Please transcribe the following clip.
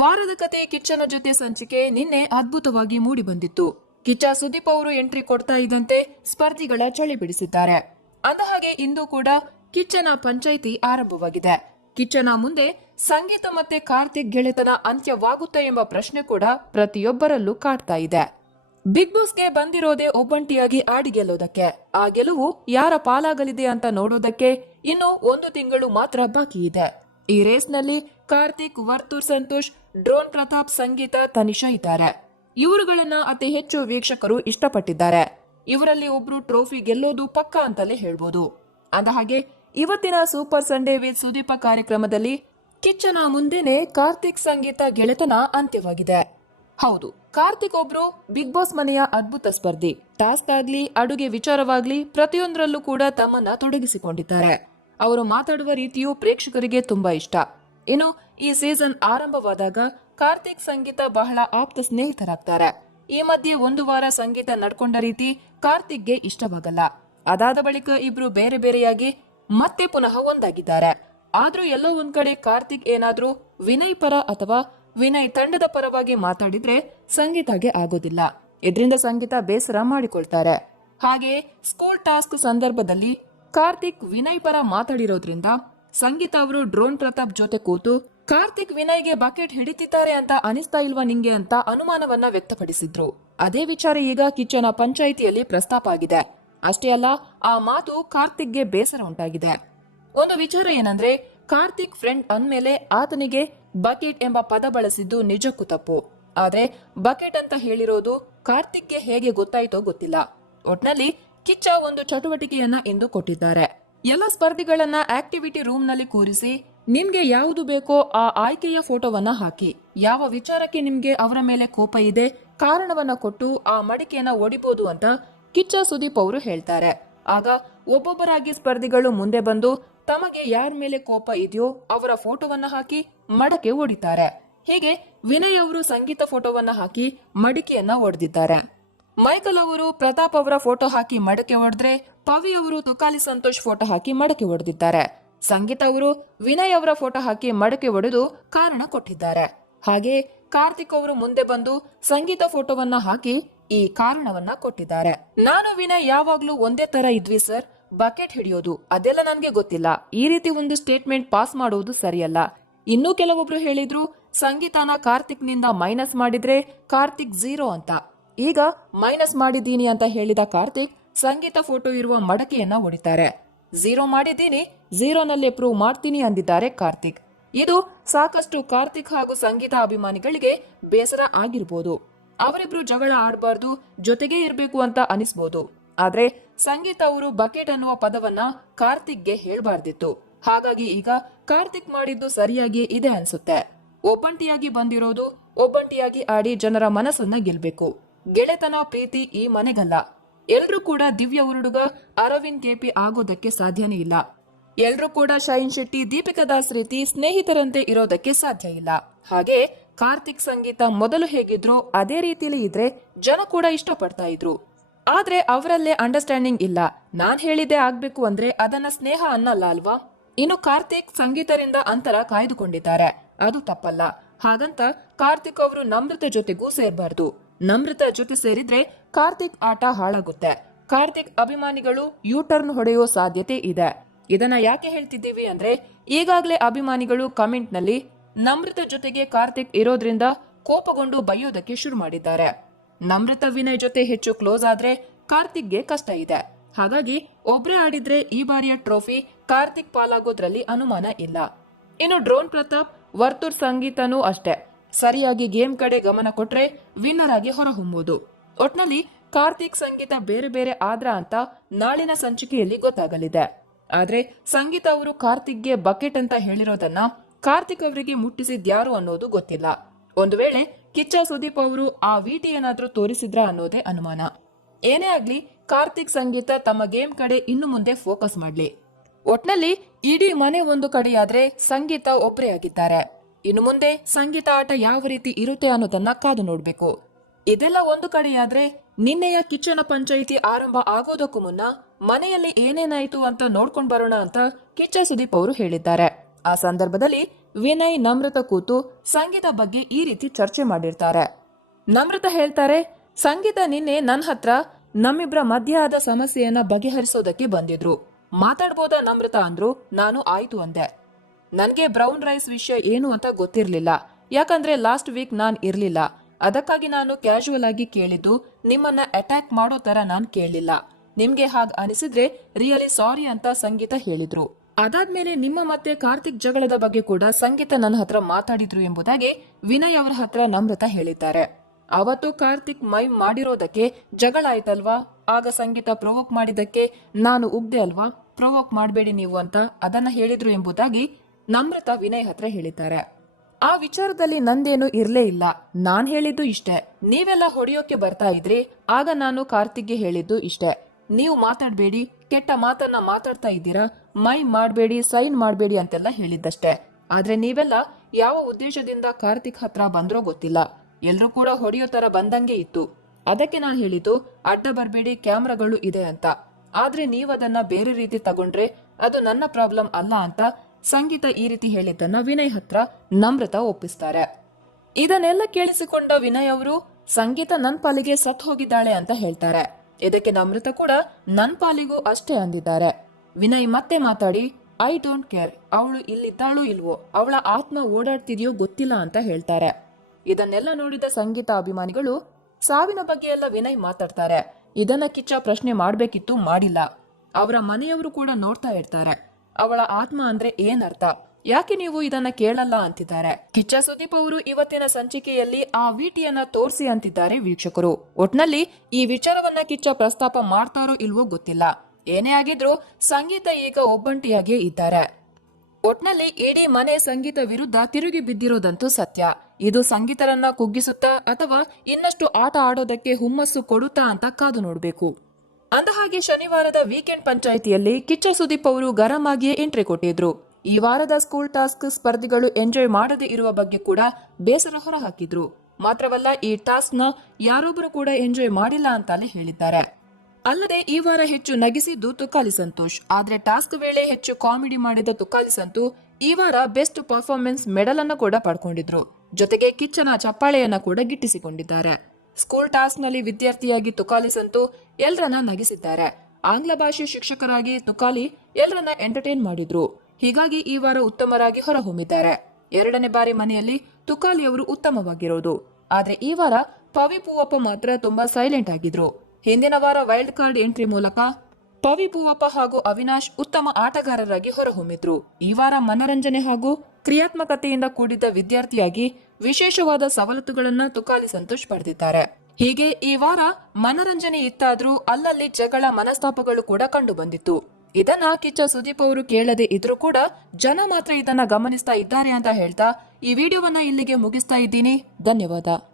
ವಾರದ ಕತೆ ಕಿಚ್ಚನ ಜೊತೆ ಸಂಚಿಕೆ ನಿನ್ನೆ ಅದ್ಭುತವಾಗಿ ಮೂಡಿಬಂದಿತ್ತು. ಕಿಚ್ಚ ಸುದೀಪ್ ಅವರು ಎಂಟ್ರಿ ಕೊಡ್ತಾ ಇದ್ದಂತೆ ಸ್ಪರ್ಧಿಗಳ ಚಳಿ ಬಿಡಿಸಿದ್ದಾರೆ. ಅಂದಹಾಗೆ ಇಂದು ಕೂಡ ಕಿಚ್ಚನ ಪಂಚಾಯಿತಿ ಆರಂಭವಾಗಿದೆ. ಕಿಚ್ಚನ ಮುಂದೆ ಸಂಗೀತ ಮತ್ತೆ ಕಾರ್ತಿಕ್ ಗೆಳೆತನ ಅಂತ್ಯವಾಗುತ್ತೆ ಎಂಬ ಪ್ರಶ್ನೆ ಕೂಡ ಪ್ರತಿಯೊಬ್ಬರಲ್ಲೂ ಕಾಡ್ತಾ ಇದೆ. ಬಿಗ್ ಬಾಸ್ಗೆ ಬಂದಿರೋದೇ ಒಬ್ಬಂಟಿಯಾಗಿ ಆಡಿ ಗೆಲ್ಲೋದಕ್ಕೆ. ಆ ಗೆಲುವು ಯಾರ ಪಾಲಾಗಲಿದೆ ಅಂತ ನೋಡೋದಕ್ಕೆ ಇನ್ನು ಒಂದು ತಿಂಗಳು ಮಾತ್ರ ಬಾಕಿ ಇದೆ. ಈ ರೇಸ್ನಲ್ಲಿ ಕಾರ್ತಿಕ್, ವರ್ತೂರ್ ಸಂತೋಷ್, ಡ್ರೋನ್ ಪ್ರತಾಪ್, ಸಂಗೀತ, ತನಿಷಾ ಇದ್ದಾರೆ. ಇವರುಗಳನ್ನ ಅತಿ ಹೆಚ್ಚು ವೀಕ್ಷಕರು ಇಷ್ಟಪಟ್ಟಿದ್ದಾರೆ. ಇವರಲ್ಲಿ ಒಬ್ರು ಟ್ರೋಫಿ ಗೆಲ್ಲೋದು ಪಕ್ಕ ಅಂತಲೇ ಹೇಳ್ಬೋದು. ಅಂದಹಾಗೆ, ಇವತ್ತಿನ ಸೂಪರ್ ಸಂಡೇ ವಿತ್ ಸುದೀಪ ಕಾರ್ಯಕ್ರಮದಲ್ಲಿ ಕಿಚ್ಚನ ಮುಂದೆನೆ ಕಾರ್ತಿಕ್ ಸಂಗೀತ ಗೆಳೆತನ ಅಂತ್ಯವಾಗಿದೆ. ಹೌದು, ಕಾರ್ತಿಕ್ ಒಬ್ರು ಬಿಗ್ ಬಾಸ್ ಮನೆಯ ಅದ್ಭುತ ಸ್ಪರ್ಧಿ. ಟಾಸ್ಕ್ ಆಗ್ಲಿ, ಅಡುಗೆ ವಿಚಾರವಾಗ್ಲಿ, ಪ್ರತಿಯೊಂದರಲ್ಲೂ ಕೂಡ ತಮ್ಮನ್ನ ತೊಡಗಿಸಿಕೊಂಡಿದ್ದಾರೆ. ಅವರು ಮಾತಾಡುವ ರೀತಿಯು ಪ್ರೇಕ್ಷಕರಿಗೆ ತುಂಬಾ ಇಷ್ಟ. ಇನ್ನು ಈ ಸೀಸನ್ ಆರಂಭವಾದಾಗ ಕಾರ್ತಿಕ್ ಸಂಗೀತ ಬಹಳ ಆಪ್ತ ಸ್ನೇಹಿತರಾಗ್ತಾರೆ. ಈ ಮಧ್ಯೆ ಒಂದು ವಾರ ಸಂಗೀತ ನಡ್ಕೊಂಡ ರೀತಿ ಕಾರ್ತಿಕ್ಗೆ ಇಷ್ಟವಾಗಲ್ಲ. ಅದಾದ ಬಳಿಕ ಇಬ್ರು ಬೇರೆ ಬೇರೆಯಾಗಿ ಮತ್ತೆ ಪುನಃ ಒಂದಾಗಿದ್ದಾರೆ. ಆದ್ರೂ ಎಲ್ಲೋ ಒಂದ್ ಕಡೆ ಕಾರ್ತಿಕ್ ಏನಾದ್ರೂ ವಿನಯ್ ಪರ ಅಥವಾ ವಿನಯ್ ತಂಡದ ಪರವಾಗಿ ಮಾತಾಡಿದ್ರೆ ಸಂಗೀತಗೆ ಆಗೋದಿಲ್ಲ. ಇದರಿಂದ ಸಂಗೀತ ಬೇಸರ ಮಾಡಿಕೊಳ್ತಾರೆ. ಹಾಗೆ ಸ್ಕೂಲ್ ಟಾಸ್ಕ್ ಸಂದರ್ಭದಲ್ಲಿ ಕಾರ್ತಿಕ್ ವಿನಯ್ ಪರ ಮಾತಾಡಿರೋದ್ರಿಂದ ಸಂಗೀತ ಅವರು ಡ್ರೋನ್ ಪ್ರತಾಪ್ ಜೊತೆ ಕೂತು, ಕಾರ್ತಿಕ್ ವಿನಯ್ಗೆ ಬಕೆಟ್ ಹಿಡಿತಿದ್ದಾರೆ ಅಂತ ಅನಿಸ್ತಾ ಇಲ್ವಾ ನಿಂಗೆ ಅಂತ ಅನುಮಾನವನ್ನ ವ್ಯಕ್ತಪಡಿಸಿದ್ರು. ಅದೇ ವಿಚಾರ ಈಗ ಕಿಚ್ಚನ ಪಂಚಾಯಿತಿಯಲ್ಲಿ ಪ್ರಸ್ತಾಪ ಆಗಿದೆ. ಅಷ್ಟೇ ಅಲ್ಲ, ಆ ಮಾತು ಕಾರ್ತಿಕ್ಗೆ ಬೇಸರ ಉಂಟಾಗಿದೆ. ಒಂದು ವಿಚಾರ ಏನಂದ್ರೆ, ಕಾರ್ತಿಕ್ ಫ್ರೆಂಡ್ ಅಂದ್ಮೇಲೆ ಆತನಿಗೆ ಬಕೆಟ್ ಎಂಬ ಪದ ಬಳಸಿದ್ದು ನಿಜಕ್ಕೂ ತಪ್ಪು. ಆದ್ರೆ ಬಕೆಟ್ ಅಂತ ಹೇಳಿರೋದು ಕಾರ್ತಿಕ್ಗೆ ಹೇಗೆ ಗೊತ್ತಾಯ್ತೋ ಗೊತ್ತಿಲ್ಲ. ಒಟ್ನಲ್ಲಿ ಕಿಚ್ಚ ಒಂದು ಚಟುವಟಿಕೆಯನ್ನ ಎಂದು ಕೊಟ್ಟಿದ್ದಾರೆ. ಎಲ್ಲ ಸ್ಪರ್ಧಿಗಳನ್ನ ಆಕ್ಟಿವಿಟಿ ರೂಮ್ನಲ್ಲಿ ಕೂರಿಸಿ ನಿಮ್ಗೆ ಯಾವುದು ಬೇಕೋ ಆ ಆಯ್ಕೆಯ ಫೋಟೋವನ್ನ ಹಾಕಿ. ಯಾವ ವಿಚಾರಕ್ಕೆ ನಿಮ್ಗೆ ಅವರ ಮೇಲೆ ಕೋಪ ಇದೆ, ಕಾರಣವನ್ನ ಕೊಟ್ಟು ಆ ಮಡಿಕೆಯನ್ನ ಒಡಿಬಹುದು ಅಂತ ಕಿಚ್ಚ ಸುದೀಪ್ ಅವರು ಹೇಳ್ತಾರೆ. ಆಗ ಒಬ್ಬೊಬ್ಬರಾಗಿ ಸ್ಪರ್ಧಿಗಳು ಮುಂದೆ ಬಂದು ತಮಗೆ ಯಾರ ಮೇಲೆ ಕೋಪ ಇದೆಯೋ ಅವರ ಫೋಟೋವನ್ನ ಹಾಕಿ ಮಡಕೆ ಒಡಿತಾರೆ. ಹೀಗೆ ವಿನಯ್ ಅವರು ಸಂಗೀತ ಫೋಟೋವನ್ನ ಹಾಕಿ ಮಡಿಕೆಯನ್ನ ಒಡೆದಿದ್ದಾರೆ. ಮೈಕಲ್ ಅವರು, ಪ್ರತಾಪ್ ಅವರ ಫೋಟೋ ಹಾಕಿ ಮಡಕೆ ಒಡೆದ್ರೆ ಪವಿ ಅವರು, ತುಕಾಲಿ ಸಂತೋಷ್ ಫೋಟೋ ಹಾಕಿ ಮಡಕೆ ಒಡೆದಿದ್ದಾರೆ. ಸಂಗೀತ ಅವರು, ವಿನಯ್ ಅವರ ಫೋಟೋ ಹಾಕಿ ಮಡಕೆ ಒಡೆದು ಕಾರಣ ಕೊಟ್ಟಿದ್ದಾರೆ. ಹಾಗೆ ಕಾರ್ತಿಕ್ ಅವರು ಮುಂದೆ ಬಂದು ಸಂಗೀತ ಫೋಟೋವನ್ನ ಹಾಕಿ ಈ ಕಾರಣವನ್ನ ಕೊಟ್ಟಿದ್ದಾರೆ. ನಾನು ವಿನಯ್ ಯಾವಾಗ್ಲೂ ಒಂದೇ ತರ ಇದ್ವಿ ಸರ್. ಬಕೆಟ್ ಹಿಡಿಯೋದು, ಅದೆಲ್ಲ ನನ್ಗೆ ಗೊತ್ತಿಲ್ಲ. ಈ ರೀತಿ ಒಂದು ಸ್ಟೇಟ್ಮೆಂಟ್ ಪಾಸ್ ಮಾಡುವುದು ಸರಿಯಲ್ಲ. ಇನ್ನೂ ಕೆಲವೊಬ್ರು ಹೇಳಿದ್ರು, ಸಂಗೀತನ ಕಾರ್ತಿಕ್ನಿಂದ ಮೈನಸ್ ಮಾಡಿದ್ರೆ ಕಾರ್ತಿಕ್ ಝೀರೋ ಅಂತ. ಈಗ ಮೈನಸ್ ಮಾಡಿದ್ದೀನಿ ಅಂತ ಹೇಳಿದ ಕಾರ್ತಿಕ್ ಸಂಗೀತ ಫೋಟೋ ಇರುವ ಮಡಕೆಯನ್ನ ಹೊಡಿತಾರೆ ಝೀರೋ ಮಾಡಿದ್ದೀನಿ, ಝೀರೋನಲ್ಲೇ ಪ್ರೂವ್ ಮಾಡ್ತೀನಿ ಅಂದಿದ್ದಾರೆ ಕಾರ್ತಿಕ್. ಇದು ಸಾಕಷ್ಟು ಕಾರ್ತಿಕ್ ಹಾಗೂ ಸಂಗೀತ ಅಭಿಮಾನಿಗಳಿಗೆ ಬೇಸರ ಆಗಿರ್ಬೋದು. ಅವರಿಬ್ರು ಜಗಳ ಆಡಬಾರ್ದು, ಜೊತೆಗೇ ಇರಬೇಕು ಅಂತ ಅನಿಸ್ಬೋದು. ಆದ್ರೆ ಸಂಗೀತ ಅವರು ಬಕೆಟ್ ಅನ್ನುವ ಪದವನ್ನ ಕಾರ್ತಿಕ್ಗೆ ಹೇಳಬಾರ್ದಿತ್ತು. ಹಾಗಾಗಿ ಈಗ ಕಾರ್ತಿಕ್ ಮಾಡಿದ್ದು ಸರಿಯಾಗಿ ಇದೆ ಅನ್ಸುತ್ತೆ. ಒಬ್ಬಂಟಿಯಾಗಿ ಬಂದಿರೋದು, ಒಬ್ಬಂಟಿಯಾಗಿ ಆಡಿ ಜನರ ಮನಸ್ಸನ್ನ ಗೆಲ್ಬೇಕು. ಗೆಳೆತನ, ಪ್ರೀತಿ ಈ ಮನೆಗಲ್ಲ. ಎಲ್ರೂ ಕೂಡ ದಿವ್ಯ ಹುಡುಗ ಅರವಿಂದ್ ಕೆಪಿ ಆಗೋದಕ್ಕೆ ಸಾಧ್ಯನೇ ಇಲ್ಲ. ಎಲ್ರೂ ಕೂಡ ಶೈನ್ ಶೆಟ್ಟಿ, ದೀಪಿಕಾ ದಾಸ್ ರೀತಿ ಸ್ನೇಹಿತರಂತೆ ಇರೋದಕ್ಕೆ ಸಾಧ್ಯ ಇಲ್ಲ. ಹಾಗೆ ಕಾರ್ತಿಕ್ ಸಂಗೀತ ಮೊದಲು ಹೇಗಿದ್ರು ಅದೇ ರೀತಿಯಲ್ಲಿ ಇದ್ರೆ ಜನ ಕೂಡ ಇಷ್ಟಪಡ್ತಾ ಇದ್ರು. ಆದ್ರೆ ಅವರಲ್ಲೇ ಅಂಡರ್ಸ್ಟ್ಯಾಂಡಿಂಗ್ ಇಲ್ಲ. ನಾನ್ ಹೇಳಿದ್ದೆ ಆಗ್ಬೇಕು ಅಂದ್ರೆ ಅದನ್ನ ಸ್ನೇಹ ಅನ್ನಲ್ಲ ಅಲ್ವಾ? ಇನ್ನು ಕಾರ್ತಿಕ್ ಸಂಗೀತರಿಂದ ಅಂತರ ಕಾಯ್ದುಕೊಂಡಿದ್ದಾರೆ. ಅದು ತಪ್ಪಲ್ಲ. ಹಾಗಂತ ಕಾರ್ತಿಕ್ ಅವರು ನಮ್ರತೆ ಜೊತೆಗೂ ಸೇರ್ಬಾರ್ದು. ನಮ್ರತ ಜೊತೆ ಸೇರಿದ್ರೆ ಕಾರ್ತಿಕ್ ಆಟ ಹಾಳಾಗುತ್ತೆ. ಕಾರ್ತಿಕ್ ಅಭಿಮಾನಿಗಳು ಯೂ ಟರ್ನ್ ಹೊಡೆಯೋ ಸಾಧ್ಯತೆ ಇದೆ. ಇದನ್ನ ಯಾಕೆ ಹೇಳ್ತಿದ್ದೀವಿ ಅಂದ್ರೆ, ಈಗಾಗಲೇ ಅಭಿಮಾನಿಗಳು ಕಮೆಂಟ್ನಲ್ಲಿ ನಮ್ರತ ಜೊತೆಗೆ ಕಾರ್ತಿಕ್ ಇರೋದ್ರಿಂದ ಕೋಪಗೊಂಡು ಬೈಯೋದಕ್ಕೆ ಶುರು ಮಾಡಿದ್ದಾರೆ. ನಮ್ರತ ವಿನಯ್ ಜೊತೆ ಹೆಚ್ಚು ಕ್ಲೋಸ್ ಆದ್ರೆ ಕಾರ್ತಿಕ್ಗೆ ಕಷ್ಟ ಇದೆ. ಹಾಗಾಗಿ ಒಬ್ರೇ ಆಡಿದ್ರೆ ಈ ಬಾರಿಯ ಟ್ರೋಫಿ ಕಾರ್ತಿಕ್ ಪಾಲಾಗೋದ್ರಲ್ಲಿ ಅನುಮಾನ ಇಲ್ಲ. ಇನ್ನು ಡ್ರೋನ್ ಪ್ರತಾಪ್, ವರ್ತೂರ್ ಸಂಗೀತನೂ ಅಷ್ಟೇ. ಸರಿಯಾಗಿ ಗೇಮ್ ಕಡೆ ಗಮನ ಕೊಟ್ರೆ ವಿನ್ನರ್ ಆಗಿ ಹೊರಹೊಮ್ಮುವುದು. ಒಟ್ನಲ್ಲಿ ಕಾರ್ತಿಕ್ ಸಂಗೀತ ಬೇರೆ ಬೇರೆ ಆದ್ರ ಅಂತ ನಾಳಿನ ಸಂಚಿಕೆಯಲ್ಲಿ ಗೊತ್ತಾಗಲಿದೆ. ಆದ್ರೆ ಸಂಗೀತ ಅವರು ಕಾರ್ತಿಕ್ಗೆ ಬಕೆಟ್ ಅಂತ ಹೇಳಿರೋದನ್ನ ಕಾರ್ತಿಕ್ ಅವರಿಗೆ ಮುಟ್ಟಿಸಿದ್ಯಾರು ಅನ್ನೋದು ಗೊತ್ತಿಲ್ಲ. ಒಂದು ವೇಳೆ ಕಿಚ್ಚ ಸುದೀಪ್ ಅವರು ಆ ವಿಟಿ ಏನಾದ್ರೂ ತೋರಿಸಿದ್ರ ಅನ್ನೋದೇ ಅನುಮಾನ. ಏನೇ ಆಗ್ಲಿ ಕಾರ್ತಿಕ್ ಸಂಗೀತ ತಮ್ಮ ಗೇಮ್ ಕಡೆ ಇನ್ನು ಮುಂದೆ ಫೋಕಸ್ ಮಾಡ್ಲಿ. ಒಟ್ನಲ್ಲಿ ಇಡೀ ಮನೆ ಒಂದು ಕಡೆಯಾದ್ರೆ ಸಂಗೀತ ಒಬ್ಬರೇ ಇನ್ನು ಮುಂದೆ ಸಂಗೀತ ಆಟ ಯಾವ ರೀತಿ ಇರುತ್ತೆ ಅನ್ನೋದನ್ನ ಕಾದು ನೋಡಬೇಕು. ಇದೆಲ್ಲ ಒಂದು ಕಡೆಯಾದ್ರೆ ನಿನ್ನೆಯ ಕಿಚ್ಚನ ಪಂಚಾಯಿತಿ ಆರಂಭ ಆಗೋದಕ್ಕೂ ಮುನ್ನ ಮನೆಯಲ್ಲಿ ಏನೇನಾಯ್ತು ಅಂತ ನೋಡ್ಕೊಂಡ್ ಬರೋಣ ಅಂತ ಕಿಚ್ಚ ಸುದೀಪ್ ಅವರು ಹೇಳಿದ್ದಾರೆ. ಆ ಸಂದರ್ಭದಲ್ಲಿ ವಿನಯ್ ನಮ್ರತ ಕೂತು ಸಂಗೀತ ಬಗ್ಗೆ ಈ ರೀತಿ ಚರ್ಚೆ ಮಾಡಿರ್ತಾರೆ. ನಮ್ರತ ಹೇಳ್ತಾರೆ, ಸಂಗೀತ ನಿನ್ನೆ ನನ್ನ ಹತ್ರ ನಮ್ಮಿಬ್ರ ಮಧ್ಯ ಆದ ಸಮಸ್ಯೆಯನ್ನ ಬಗೆಹರಿಸೋದಕ್ಕೆ ಬಂದಿದ್ರು. ಮಾತಾಡ್ಬೋದಾ ನಮ್ರತ ಅಂದ್ರು, ನಾನು ಆಯ್ತು ಅಂದೆ. ನನ್ಗೆ ಬ್ರೌನ್ ರೈಸ್ ವಿಷಯ ಏನು ಅಂತ ಗೊತ್ತಿರಲಿಲ್ಲ. ಯಾಕಂದ್ರೆ ಲಾಸ್ಟ್ ವೀಕ್ ನಾನು ಇರಲಿಲ್ಲ. ಅದಕ್ಕಾಗಿ ನಾನು ಕ್ಯಾಶುವಲ್ ಆಗಿ ಕೇಳಿದ್ದು ನಿಮ್ಮನ್ನ ಅಟ್ಯಾಕ್ ಮಾಡೋ ತರ ನಾನು ಕೇಳಲಿಲ್ಲ. ನಿಮ್ಗೆ ಹಾಗ ಅನಿಸಿದ್ರೆ ರಿಯಲಿ ಸಾರಿ ಅಂತ ಸಂಗೀತ ಹೇಳಿದ್ರು. ಅದಾದ್ಮೇಲೆ ನಿಮ್ಮ ಮತ್ತೆ ಕಾರ್ತಿಕ್ ಜಗಳದ ಬಗ್ಗೆ ಕೂಡ ಸಂಗೀತ ನನ್ನ ಹತ್ರ ಮಾತಾಡಿದ್ರು ಎಂಬುದಾಗಿ ವಿನಯ್ ಅವರ ಹತ್ರ ನಮ್ರತ ಹೇಳಿದ್ದಾರೆ. ಅವತ್ತು ಕಾರ್ತಿಕ್ ಮೈ ಮಾಡಿರೋದಕ್ಕೆ ಜಗಳ ಆಯ್ತಲ್ವಾ? ಆಗ ಸಂಗೀತ ಪ್ರೊವೋಕ್ ಮಾಡಿದ್ದಕ್ಕೆ ನಾನು ಉಗ್ದೆ ಅಲ್ವಾ? ಪ್ರೊವೋಕ್ ಮಾಡಬೇಡಿ ನೀವು ಅಂತ ಅದನ್ನ ಹೇಳಿದ್ರು ಎಂಬುದಾಗಿ ನಮ್ರತ ವಿನಯ್ ಹತ್ರ ಹೇಳಿದ್ದಾರೆ. ಆ ವಿಚಾರದಲ್ಲಿ ನಂದೇನು ಇರ್ಲೇ ಇಲ್ಲ. ನಾನ್ ಹೇಳಿದ್ದು ಇಷ್ಟೇ. ನೀವೆಲ್ಲ ಹೊಡೆಯೋಕೆ ಬರ್ತಾ ಇದ್ರಿ. ಆಗ ನಾನು ಕಾರ್ತಿಕ್ಗೆ ಹೇಳಿದ್ದು ಇಷ್ಟೇ. ನೀವು ಮಾತಾಡ್ಬೇಡಿ. ಕೆಟ್ಟ ಮಾತನ್ನ ಮಾತಾಡ್ತಾ ಇದ್ದೀರಾ? ಮೈ ಮಾಡಬೇಡಿ, ಸೈನ್ ಮಾಡಬೇಡಿ ಅಂತೆಲ್ಲ ಹೇಳಿದ್ದಷ್ಟೇ. ಆದ್ರೆ ನೀವೆಲ್ಲ ಯಾವ ಉದ್ದೇಶದಿಂದ ಕಾರ್ತಿಕ್ ಹತ್ರ ಬಂದ್ರೋ ಗೊತ್ತಿಲ್ಲ. ಎಲ್ರೂ ಕೂಡ ಹೊಡೆಯೋ ತರ ಬಂದಂಗೆ ಇತ್ತು. ಅದಕ್ಕೆ ನಾನು ಹೇಳಿದ್ದು, ಅಡ್ಡ ಬರಬೇಡಿ, ಕ್ಯಾಮ್ರಾಗಳು ಇದೆ ಅಂತ. ಆದ್ರೆ ನೀವದನ್ನ ಬೇರೆ ರೀತಿ ತಗೊಂಡ್ರೆ ಅದು ನನ್ನ ಪ್ರಾಬ್ಲಮ್ ಅಲ್ಲ ಅಂತ ಸಂಗೀತ ಈ ರೀತಿ ಹೇಳಿದ್ದನ್ನ ವಿನಯ್ ಹತ್ರ ನಮ್ರತ ಒಪ್ಪಿಸ್ತಾರೆ. ಇದನ್ನೆಲ್ಲ ಕೇಳಿಸಿಕೊಂಡ ವಿನಯ್ ಅವರು, ಸಂಗೀತ ನನ್ ಪಾಲಿಗೆ ಸತ್ ಹೋಗಿದ್ದಾಳೆ ಅಂತ ಹೇಳ್ತಾರೆ. ಇದಕ್ಕೆ ನಮ್ರತ ಕೂಡ ನನ್ ಪಾಲಿಗೂ ಅಷ್ಟೇ ಅಂದಿದ್ದಾರೆ. ವಿನಯ್ ಮತ್ತೆ ಮಾತಾಡಿ, ಐ ಡೋಂಟ್ ಕೇರ್, ಅವಳು ಇಲ್ಲಿದ್ದಾಳೋ ಇಲ್ವೋ, ಅವಳ ಆತ್ಮ ಓಡಾಡ್ತಿದೆಯೋ ಗೊತ್ತಿಲ್ಲ ಅಂತ ಹೇಳ್ತಾರೆ. ಇದನ್ನೆಲ್ಲ ನೋಡಿದ ಸಂಗೀತ ಅಭಿಮಾನಿಗಳು ಸಾವಿನ ಬಗ್ಗೆ ಎಲ್ಲ ವಿನಯ್ ಮಾತಾಡ್ತಾರೆ. ಇದನ್ನ ಕಿಚ್ಚ ಪ್ರಶ್ನೆ ಮಾಡಬೇಕಿತ್ತು, ಮಾಡಿಲ್ಲ. ಅವರ ಮನೆಯವರು ಕೂಡ ನೋಡ್ತಾ ಇರ್ತಾರೆ. ಅವಳ ಆತ್ಮ ಅಂದ್ರೆ ಏನರ್ಥ? ಯಾಕೆ ನೀವು ಇದನ್ನ ಕೇಳಲ್ಲ ಅಂತಿದ್ದಾರೆ? ಕಿಚ್ಚ ಸುದೀಪ್ ಅವರು ಇವತ್ತಿನ ಸಂಚಿಕೆಯಲ್ಲಿ ಆ ವಿಟಿಯನ್ನ ತೋರಿಸಿ ಅಂತಿದ್ದಾರೆ ವೀಕ್ಷಕರು. ಒಟ್ನಲ್ಲಿ ಈ ವಿಚಾರವನ್ನ ಕಿಚ್ಚ ಪ್ರಸ್ತಾಪ ಮಾಡ್ತಾರೋ ಇಲ್ವೋ ಗೊತ್ತಿಲ್ಲ. ಏನೇ ಆಗಿದ್ರು ಸಂಗೀತ ಈಗ ಒಬ್ಬಂಟಿಯಾಗೇ ಇದ್ದಾರೆ. ಒಟ್ನಲ್ಲಿ ಇಡೀ ಮನೆ ಸಂಗೀತ ವಿರುದ್ಧ ತಿರುಗಿ ಬಿದ್ದಿರೋದಂತೂ ಸತ್ಯ. ಇದು ಸಂಗೀತರನ್ನ ಕುಗ್ಗಿಸುತ್ತಾ ಅಥವಾ ಇನ್ನಷ್ಟು ಆಟ ಆಡೋದಕ್ಕೆ ಹುಮ್ಮಸ್ಸು ಕೊಡುತ್ತಾ ಅಂತ ಕಾದು ನೋಡ್ಬೇಕು. ಅಂದಹಾಗೆ ಶನಿವಾರದ ವೀಕೆಂಡ್ ಪಂಚಾಯಿತಿಯಲ್ಲಿ ಕಿಚ್ಚ ಸುದೀಪ್ ಅವರು ಗರಂ ಆಗಿಯೇ ಎಂಟ್ರಿ ಕೊಟ್ಟಿದ್ರು. ಈ ವಾರದ ಸ್ಕೂಲ್ ಟಾಸ್ಕ್ ಸ್ಪರ್ಧಿಗಳು ಎಂಜಾಯ್ ಮಾಡದೇ ಇರುವ ಬಗ್ಗೆ ಕೂಡ ಬೇಸರ ಹೊರಹಾಕಿದ್ರು. ಮಾತ್ರವಲ್ಲ ಈ ಟಾಸ್ಕ್ನ ಯಾರೊಬ್ಬರು ಕೂಡ ಎಂಜಾಯ್ ಮಾಡಿಲ್ಲ ಅಂತಾನೆ ಹೇಳಿದ್ದಾರೆ. ಅಲ್ಲದೆ ಈ ವಾರ ಹೆಚ್ಚು ನಗಿಸಿದ್ದು ತುಕಾಲಿ ಸಂತೋಷ್. ಆದ್ರೆ ಟಾಸ್ಕ್ ವೇಳೆ ಹೆಚ್ಚು ಕಾಮಿಡಿ ಮಾಡಿದ ತುಕಾಲಿ ಸಂತು ಈ ವಾರ ಬೆಸ್ಟ್ ಪರ್ಫಾರ್ಮೆನ್ಸ್ ಮೆಡಲ್ ಅನ್ನು ಕೂಡ ಪಡ್ಕೊಂಡಿದ್ರು. ಜೊತೆಗೆ ಕಿಚ್ಚನ ಚಪ್ಪಾಳೆಯನ್ನ ಕೂಡ ಗಿಟ್ಟಿಸಿಕೊಂಡಿದ್ದಾರೆ. ಸ್ಕೂಲ್ ಟಾಸ್ಕ್ನಲ್ಲಿ ವಿದ್ಯಾರ್ಥಿಯಾಗಿ ತುಕಾಲಿ ಸಂತು ಎಲ್ರನ್ನ ನಗಿಸಿದ್ದಾರೆ. ಆಂಗ್ಲ ಭಾಷೆ ಶಿಕ್ಷಕರಾಗಿ ತುಕಾಲಿ ಎಲ್ರನ್ನ ಎಂಟರ್ಟೈನ್ ಮಾಡಿದ್ರು. ಹೀಗಾಗಿ ಈ ವಾರ ಉತ್ತಮರಾಗಿ ಹೊರಹೊಮ್ಮಿದ್ದಾರೆ. ಎರಡನೇ ಬಾರಿ ಮನೆಯಲ್ಲಿ ತುಕಾಲಿ ಅವರು ಉತ್ತಮವಾಗಿರೋದು. ಆದ್ರೆ ಈ ವಾರ ಪವಿ ಪೂವಪ್ಪ ಮಾತ್ರ ತುಂಬಾ ಸೈಲೆಂಟ್ ಆಗಿದ್ರು. ಹಿಂದಿನ ವಾರ ವೈಲ್ಡ್ ಕಾರ್ಡ್ ಎಂಟ್ರಿ ಮೂಲಕ ಪವಿ ಪೂವಪ್ಪ ಹಾಗೂ ಅವಿನಾಶ್ ಉತ್ತಮ ಆಟಗಾರರಾಗಿ ಹೊರಹೊಮ್ಮಿದ್ರು. ಈ ವಾರ ಮನರಂಜನೆ ಹಾಗೂ ಕ್ರಿಯಾತ್ಮಕತೆಯಿಂದ ಕೂಡಿದ್ದ ವಿದ್ಯಾರ್ಥಿಯಾಗಿ ವಿಶೇಷವಾದ ಸವಲತ್ತುಗಳನ್ನ ತುಕಾಲಿ ಸಂತೋಷ್ ಪಡೆದಿದ್ದಾರೆ. ಹೀಗೆ ಈ ವಾರ ಮನರಂಜನೆ ಇತ್ತಾದ್ರೂ ಅಲ್ಲಲ್ಲಿ ಜಗಳ ಮನಸ್ತಾಪಗಳು ಕೂಡ ಕಂಡು ಬಂದಿತ್ತು. ಇದನ್ನ ಕಿಚ್ಚ ಸುದೀಪ್ ಅವರು ಕೇಳದೆ ಇದ್ರೂ ಕೂಡ ಜನ ಮಾತ್ರ ಇದನ್ನ ಗಮನಿಸ್ತಾ ಇದ್ದಾರೆ ಅಂತ ಹೇಳ್ತಾ ಈ ವಿಡಿಯೋವನ್ನ ಇಲ್ಲಿಗೆ ಮುಗಿಸ್ತಾ ಇದ್ದೀನಿ. ಧನ್ಯವಾದ.